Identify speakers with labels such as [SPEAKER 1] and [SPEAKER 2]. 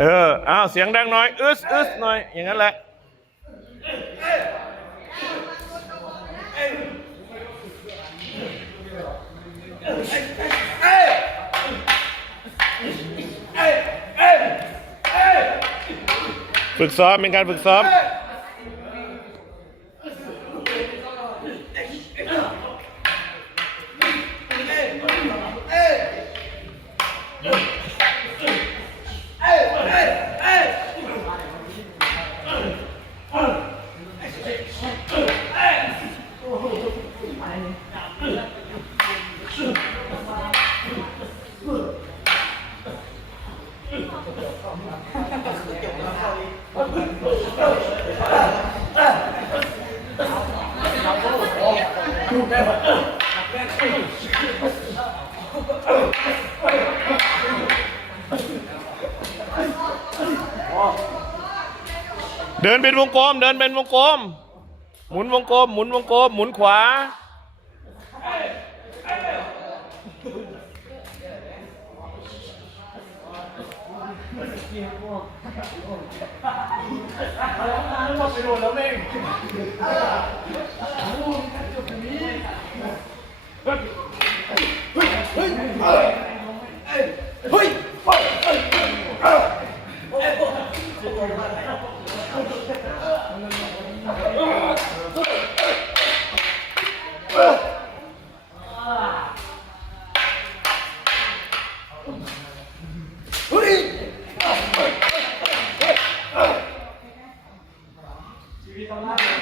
[SPEAKER 1] เอออ้าวเสียงดังหน่อยอึสอึสหน่อย อย่างนั้นแหละ ฝึกซ้อมเป็นการฝึกซ้อม เดินเป็นวงกลม เดินเป็นวงกลม หมุนวงกลม หมุนวงกลม หมุนขวา
[SPEAKER 2] ชี Oh! Amen.